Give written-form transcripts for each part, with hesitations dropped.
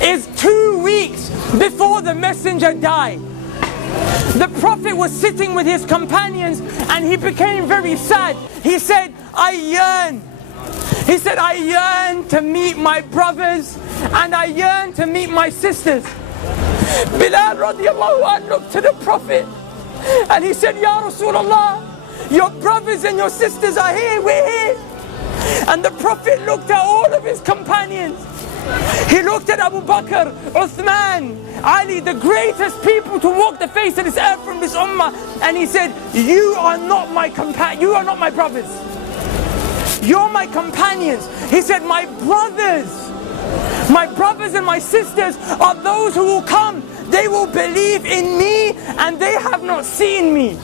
is 2 weeks before the messenger died. The Prophet was sitting with his companions and he became very sad. He said, I yearn to meet my brothers and I yearn to meet my sisters. Bilal radiallahu anh looked to the Prophet and he said, Ya Rasulullah, your brothers and your sisters are here, we're here. And the Prophet looked at all of his companions. He looked at Abu Bakr, Uthman, Ali, the greatest people to walk the face of this earth from this ummah, and he said, you are not my brothers. You're my companions. He said, my brothers and my sisters are those who will come. They will believe in me and they have not seen me.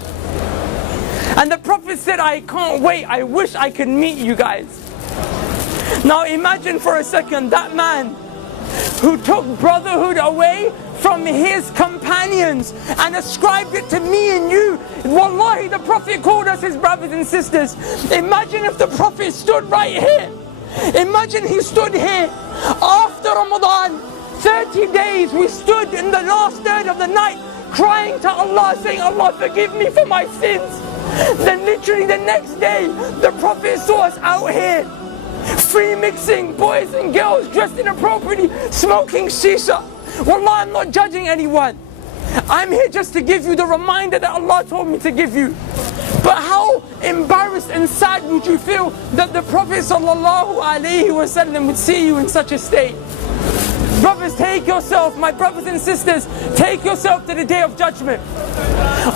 And the Prophet said, I can't wait. I wish I could meet you guys. Now imagine for a second that man who took brotherhood away from his companions and ascribed it to me and you. Wallahi, the Prophet called us his brothers and sisters. Imagine if the Prophet stood right here. Imagine he stood here after Ramadan, 30 days we stood in the last third of the night crying to Allah, saying, Allah forgive me for my sins. Then literally the next day the Prophet saw us out here free mixing, boys and girls dressed inappropriately, smoking shisha. Wallah, I'm not judging anyone. I'm here just to give you the reminder that Allah told me to give you. But how embarrassed and sad would you feel that the Prophet ﷺ would see you in such a state? Brothers, take yourself, my brothers and sisters, take yourself to the day of judgment.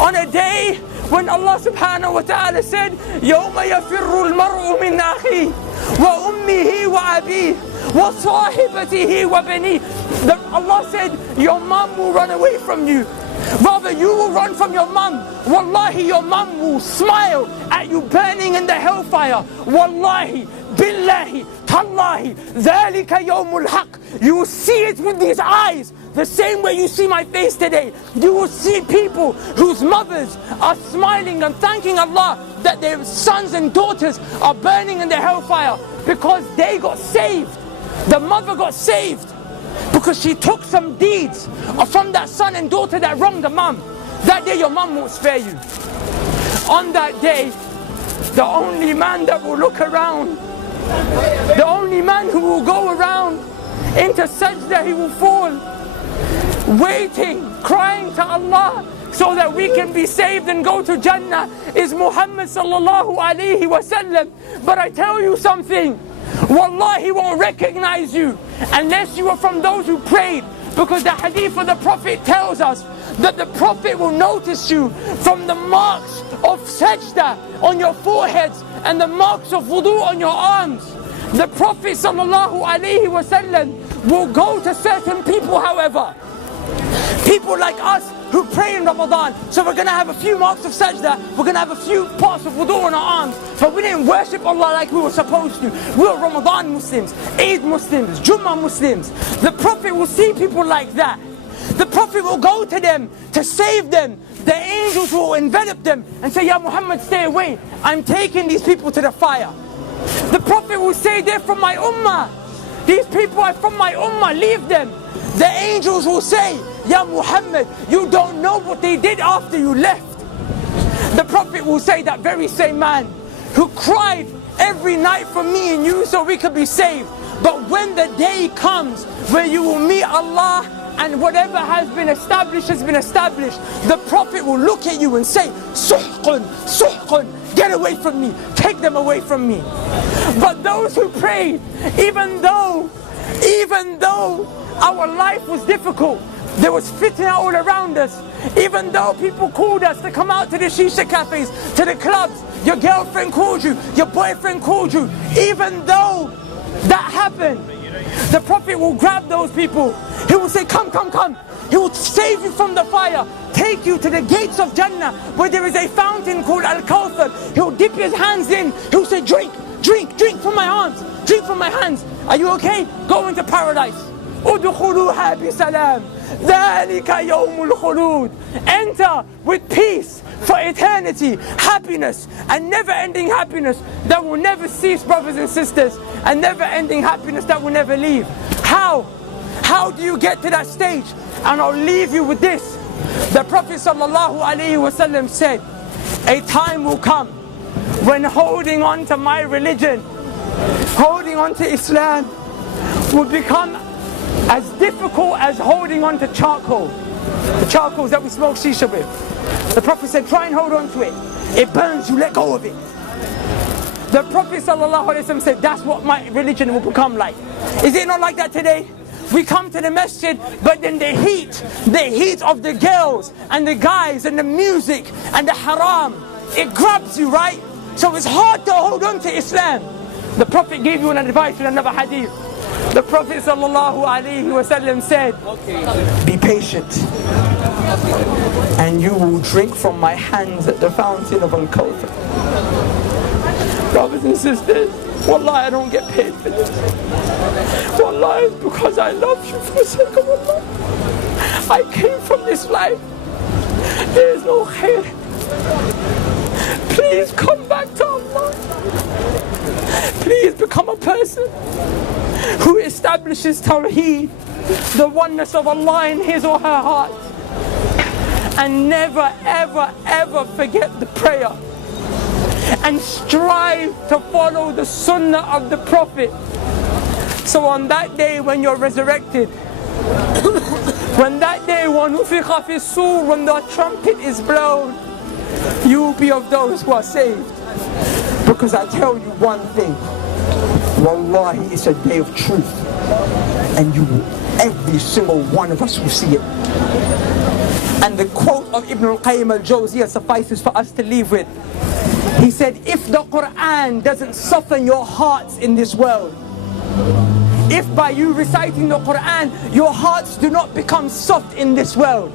On a day when Allah subhanahu wa ta'ala said, يَوْمَ يَفِرُّ الْمَرْءُ مِنْ أَخِيهِ وَأُمِّهِ وَأَبِيهِ وَصَاحِبَتِهِ وَبَنِيهِ. Allah said, your mum will run away from you. Rather, you will run from your mum. Wallahi, your mum will smile at you burning in the hellfire. Wallahi, billahi, tallahi, dhalika yawmul haq. You will see it with these eyes, the same way you see my face today. You will see people whose mothers are smiling and thanking Allah that their sons and daughters are burning in the hellfire because they got saved. The mother got saved because she took some deeds from that son and daughter that wronged the mum. That day your mum won't spare you. On that day, the only man that will look around, the only man who will go around into sajda, he will fall, waiting, crying to Allah so that we can be saved and go to Jannah, is Muhammad sallallahu alaihi wasallam. But I tell you something, Wallah, he won't recognize you unless you are from those who prayed. Because the hadith of the Prophet tells us that the Prophet will notice you from the marks of sajda on your foreheads and the marks of wudu on your arms. The Prophet sallallahu alaihi wasallam will go to certain people, however, people like us who pray in Ramadan. So we're going to have a few marks of sajda, we're going to have a few parts of wudu on our arms, but we didn't worship Allah like we were supposed to. We were Ramadan Muslims, Eid Muslims, Jummah Muslims. The Prophet will see people like that. The Prophet will go to them to save them. The angels will envelop them and say, Ya Muhammad, stay away. I'm taking these people to the fire. The Prophet will say, they're from my ummah. These people are from my ummah, leave them. The angels will say, Ya Muhammad, you don't know what they did after you left. The Prophet will say, that very same man who cried every night for me and you so we could be saved. But when the day comes where you will meet Allah and whatever has been established has been established, the Prophet will look at you and say, Suhqun, Suhqun, get away from me, take them away from me. But those who prayed, even though our life was difficult, there was fitna all around us, even though people called us to come out to the shisha cafes, to the clubs, your girlfriend called you, your boyfriend called you, even though that happened, the Prophet will grab those people. He will say, come, come, come. He will save you from the fire, take you to the gates of Jannah where there is a fountain called Al-Kawthar. He will dip his hands in. He will say, drink, drink, drink from my arms, drink from my hands. Are you okay? Go into paradise. Udkhuluha bisalam. Dhalika yawmul khulud. Enter with peace for eternity, happiness, and never-ending happiness that will never cease, brothers and sisters, and never-ending happiness that will never leave. How How do you get to that stage? And I'll leave you with this. The Prophet ﷺ said, a time will come when holding on to my religion, holding on to Islam, will become as difficult as holding on to charcoal. The charcoals that we smoke shisha with. The Prophet said, try and hold on to it. It burns you, let go of it. The Prophet ﷺ said, that's what my religion will become like. Is it not like that today? We come to the masjid, but then the heat of the girls and the guys and the music and the haram, it grabs you, right? So it's hard to hold on to Islam. The Prophet gave you an advice in another hadith. The Prophet ﷺ said, be patient, and you will drink from my hands at the fountain of Al-Kawthar. Brothers and sisters, wallahi, I don't get paid for this. Wallahi, it's because I love you for the sake of Allah. I came from this life. There is no khair. Please come back to Allah. Please become a person who establishes Tawheed, the oneness of Allah in his or her heart. And never, ever, ever forget the prayer. And strive to follow the sunnah of the Prophet. So on that day when you're resurrected, when that day when the trumpet is blown, you will be of those who are saved. Because I tell you one thing, wallahi, it's a day of truth, and every single one of us will see it. And the quote of Ibn al-Qayyim al-Jawziyah suffices for us to leave with. He said, if the Quran doesn't soften your hearts in this world, if by you reciting the Quran your hearts do not become soft in this world,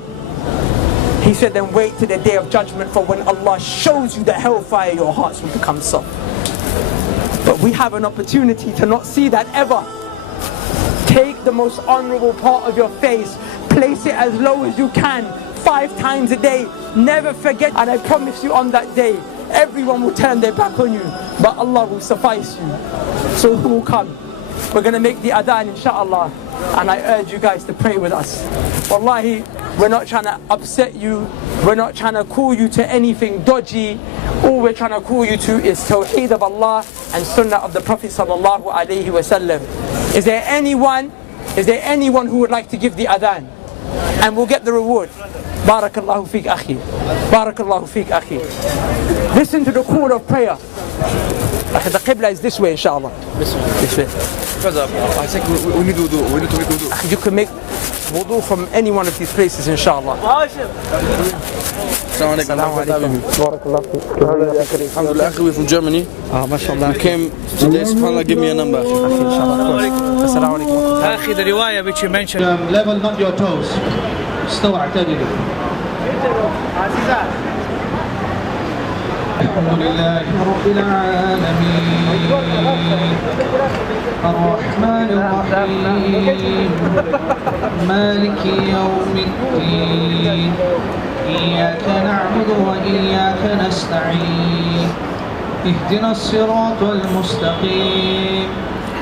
he said, then wait to the day of judgment, for when Allah shows you the hellfire, your hearts will become soft. But we have an opportunity to not see that ever. Take the most honorable part of your face, place it as low as you can, 5 times a day, never forget. And I promise you, on that day, everyone will turn their back on you, but Allah will suffice you. So who will come? We're going to make the adhan, inshallah, and I urge you guys to pray with us. Wallahi, we're not trying to upset you, we're not trying to call you to anything dodgy. All we're trying to call you to is Tawheed of Allah and Sunnah of the Prophet sallallahu alaihi wasallam. Is there anyone who would like to give the adhan? And we'll get the reward. Barakallahu feek akhi. Barakallahu feek akhi. Listen to the call of prayer. The Qibla is this way, inshallah. This way. I think we need wudu. We need to make wudu. You can make wudu from any one of these places, inshallah. Assalamu alaikum. Barakallahu feek. Alhamdulillah, we're from Germany. MashaAllah. We came today, subhanAllah, give me a number. Assalamu alaikum. Akhi, the riwayah which you mentioned. Level not your toes. استوى اعتدلوا. الحمد لله رب العالمين الرحمن الرحيم مالك يوم الدين إياك نعبد وإياك نستعين اهدنا الصراط المستقيم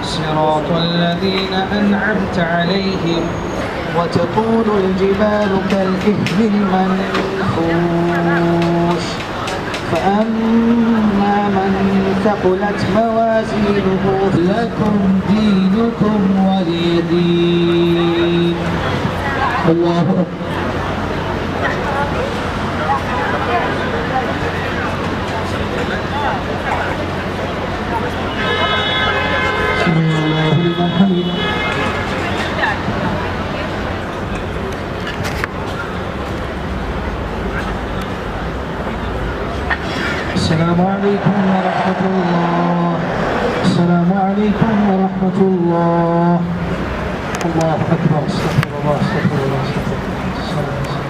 صراط الذين أنعمت عليهم وتكون الجبال كالإهل المنفوش فأما من ثقلت موازينه لكم دينكم ولي دين. الله أكبر. سمع الله لمن حمده. السلام عليكم ورحمة الله. السلام عليكم ورحمة الله. الله أكبر. استغفر الله استغفر الله استغفر الله.